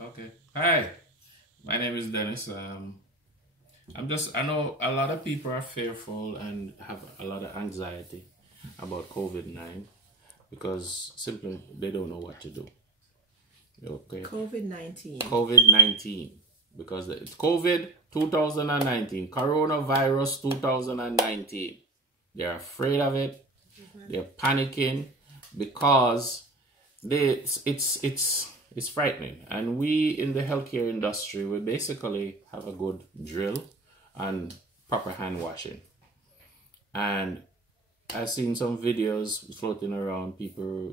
Okay. Hi, my name is Dennis. I know a lot of people are fearful and have a lot of anxiety about COVID-19 because simply they don't know what to do. Okay. COVID-19. COVID-19 because it's COVID 2019, coronavirus 2019. They're afraid of it. They're panicking because it's frightening. And we in the healthcare industry, we basically have a good drill and proper hand washing. And I've seen some videos floating around, people,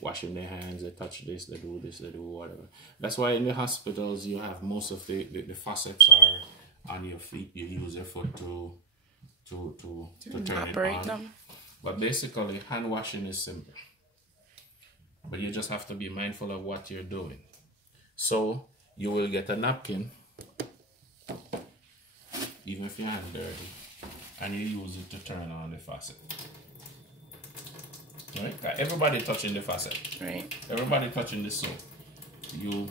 washing their hands, they touch this, they do this, they do whatever. That's why in the hospitals you have most of the faucets are on your feet. You use your foot to turn it on. Them. But basically hand washing is simple. But you just have to be mindful of what you're doing. So you will get a napkin, even if your hand dirty, and you use it to turn on the faucet. Right? Everybody touching the faucet. Right. Everybody touching the soap. You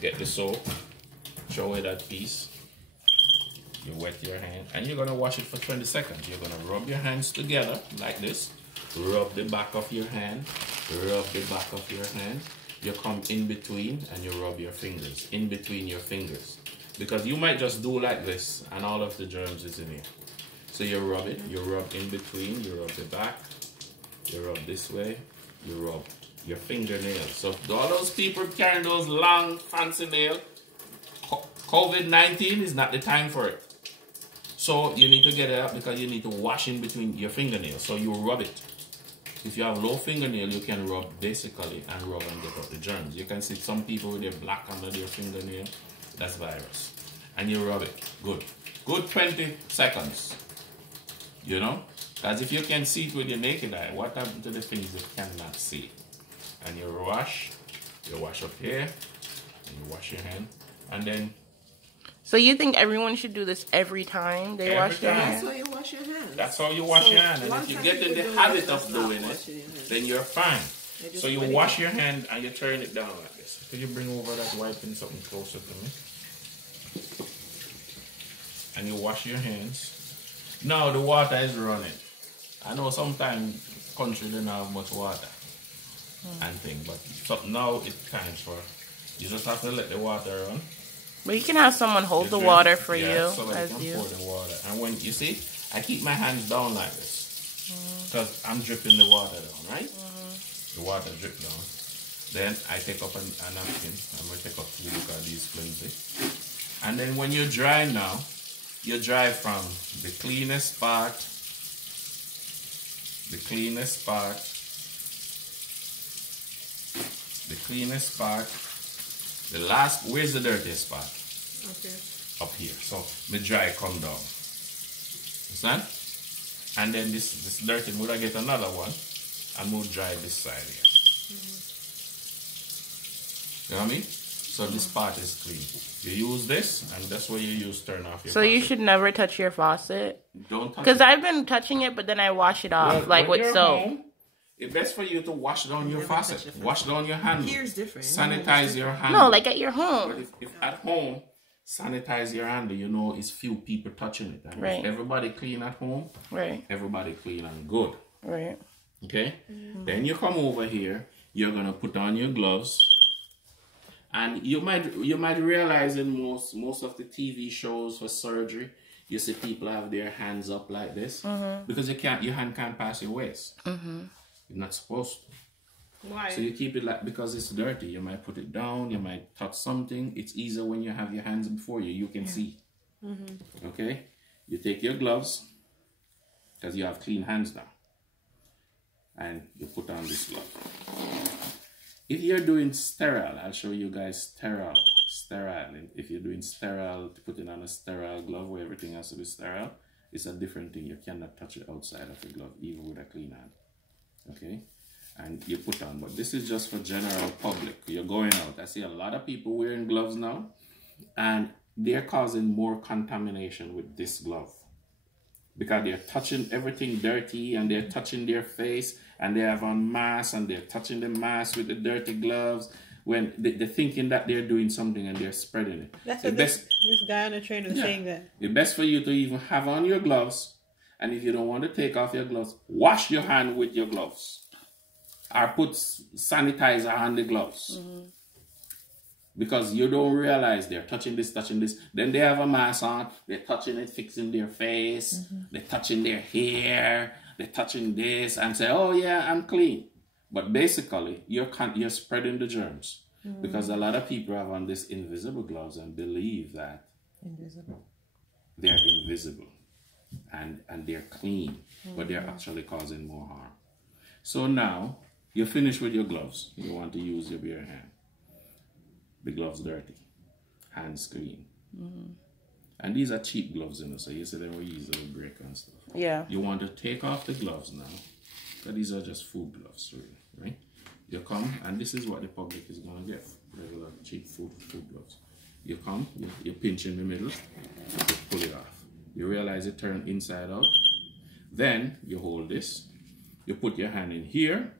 get the soap, throw away that piece. You wet your hand, and you're gonna wash it for 20 seconds. You're gonna rub your hands together like this. Rub the back of your hand. Rub the back of your hand. You come in between and you rub your fingers. In between your fingers. Because you might just do like this and all of the germs is in here. So you rub it. You rub in between. You rub the back. You rub this way. You rub your fingernails. So all those people carrying those long fancy nails, COVID-19 is not the time for it. So you need to get it out because you need to wash in between your fingernails. So you rub it. If you have low fingernail, you can rub basically and rub and get out the germs. You can see some people with their black under their fingernail. That's virus. And you rub it. Good. Good 20 seconds. You know? Because if you can see it with your naked eye, what happens to the things you cannot see? And you wash up here, and you wash your hand, and then. So you think everyone should do this every time they wash their hands? That's how you wash your hands. That's how you wash your hand. And if you get in the habit of doing it, then you're fine. So you wash your hand and you turn it down like this. Could you bring over that wiping something closer to me? And you wash your hands. Now the water is running. I know sometimes country don't have much water and thing, but so now it's time for you just have to let the water run. But you can have someone hold the water for you so as can you pour the water. And when you see, I keep my hands down like this because I'm dripping the water down, right? The water drip down. Then I take up a napkin. I'm going to take up 2 because these flimsy. And then when you dry now, you dry from the cleanest part, the cleanest part, the last, where's the dirtiest part? Okay. Up here. So the dry come down. Understand? And then this dirty, we'll get another one and we'll dry this side here. You know what I mean? So this part is clean. You use this, and that's what you use turn off your So faucet. you should never touch your faucet? Don't touch it. Because I've been touching it, but then I wash it off, like with soap. Home, it's best for you to wash down your faucet. Wash down your hand. Here's different. Sanitize your hand. No, like at your home. But if at home, sanitize your hand. You know, it's few people touching it. And if everybody clean at home, everybody clean and good. Right. Okay? Then you come over here. You're going to put on your gloves. And you might realize in most of the TV shows for surgery, you see people have their hands up like this because your hand can't pass your waist. You're not supposed to. Why? So you keep it like, because it's dirty. You might put it down. You might touch something. It's easier when you have your hands before you. You can see. Okay. You take your gloves because you have clean hands now, and you put on this glove. If you're doing sterile, I'll show you guys sterile. And if you're doing sterile, putting on a sterile glove where everything has to be sterile, it's a different thing. You cannot touch the outside of the glove, even with a clean hand. Okay? And you put on, but this is just for general public. You're going out. I see a lot of people wearing gloves now, and they're causing more contamination with this glove. Because they're touching everything dirty, and they're touching their face, and they have on masks, and they're touching the mask with the dirty gloves, when they're thinking that they're doing something and they're spreading it. That's what this guy on the train was saying that. It's best for you to even have on your gloves, and if you don't want to take off your gloves, wash your hand with your gloves. Or put sanitizer on the gloves. Because you don't realize they're touching this. Then they have a mask on, they're touching it, fixing their face, they're touching their hair, they're touching this, and say, oh yeah, I'm clean. But basically, you're spreading the germs. Because a lot of people have on this invisible gloves and believe that they're invisible and they're clean, but they're actually causing more harm. So now, you're finished with your gloves. You want to use your bare hand. The gloves dirty. Hands clean. And these are cheap gloves, you know, so you see them will easily break and stuff. Yeah. You want to take off the gloves now. Because these are just food gloves, really, right? You come, and this is what the public is going to get. Regular cheap food gloves. You come, you pinch in the middle, you pull it off. You realize it turned inside out. Then you hold this. You put your hand in here.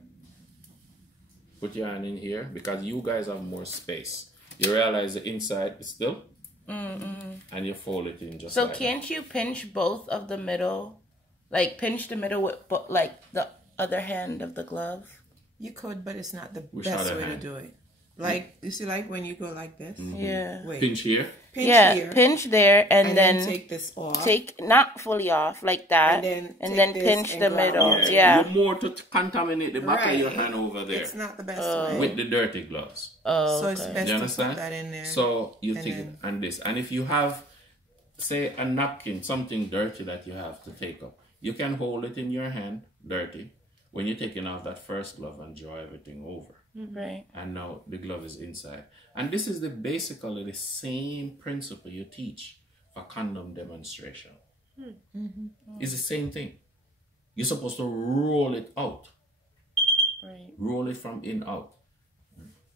Put your hand in here because you guys have more space. You realize the inside is still, and you fold it in just like that. So can't you pinch both of the middle? Like pinch the middle with like the other hand of the glove? You could, but it's not the best way to do it. Like, you see, like when you go like this? Yeah. Wait. Pinch here? Pinch here. Pinch there and then take this off. Take, not fully off, like that. And then pinch the middle. Yeah. You're more to contaminate the back of your hand over there. It's not the best way. With the dirty gloves. Oh, so it's best you understand? To put that in there. So you take it and this. And if you have, say, a napkin, something dirty that you have to take up, you can hold it in your hand, dirty, when you're taking off that first glove and draw everything over. Right. And now the glove is inside. And this is basically the same principle you teach for condom demonstration. It's the same thing. You're supposed to roll it out. Right. Roll it from in out.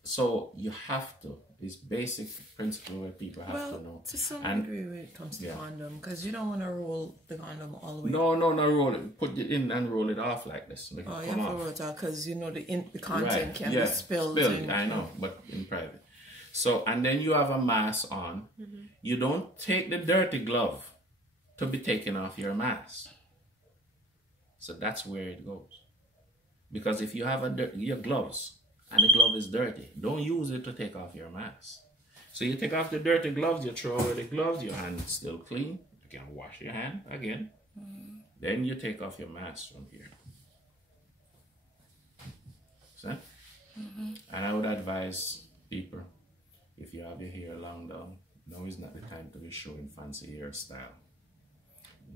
So you have to. It's basic principle where people have to know. To some degree when it comes to condom, because you don't want to roll the condom all the way. No, roll it. Put it in and roll it off like this. Make you it have come to off. roll it out because you know the content can be spilled. I know, but in private. So, and then you have a mask on. You don't take the dirty glove to be taken off your mask. So that's where it goes. Because if you have your gloves, and the glove is dirty, don't use it to take off your mask. So you take off the dirty gloves, you throw away the gloves, your hand is still clean. You can wash your hand again. Then you take off your mask from here. See? And I would advise people, if you have your hair long down, now is not the time to be showing fancy hairstyle.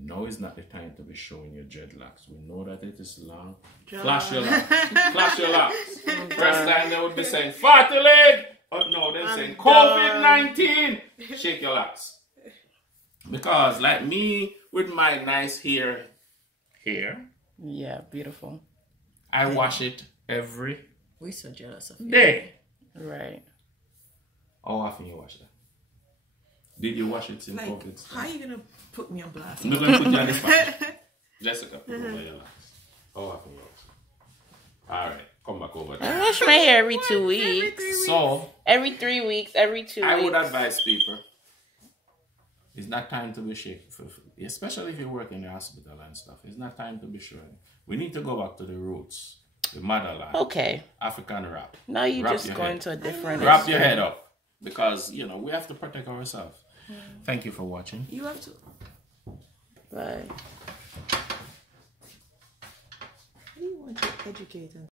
Now is not the time to be showing your dreadlocks. We know that it is long. Flash your locks. Flash your locks. First time they would be saying, farty leg. But no, they're saying, COVID-19. Shake your locks. Because like me, with my nice hair. Yeah, beautiful. I wash it every We're so jealous of you. day. Right. How often you wash that? Did you wash it since COVID? How are you going to put me on blast? I'm not going to put you on the spot. Jessica, put over your locks. How often you wash it? Alright, come back over there. I wash my hair every 2 weeks. So, every 3 weeks, every 2 weeks. I would advise people, it's not time to be shaking, especially if you work in the hospital and stuff. It's not time to be showing. We need to go back to the roots, the motherland. Okay. African rap. Now you're just going to a different... Wrap your head up. Because, you know, we have to protect ourselves. Thank you for watching. You have to... Bye. What do you want to educate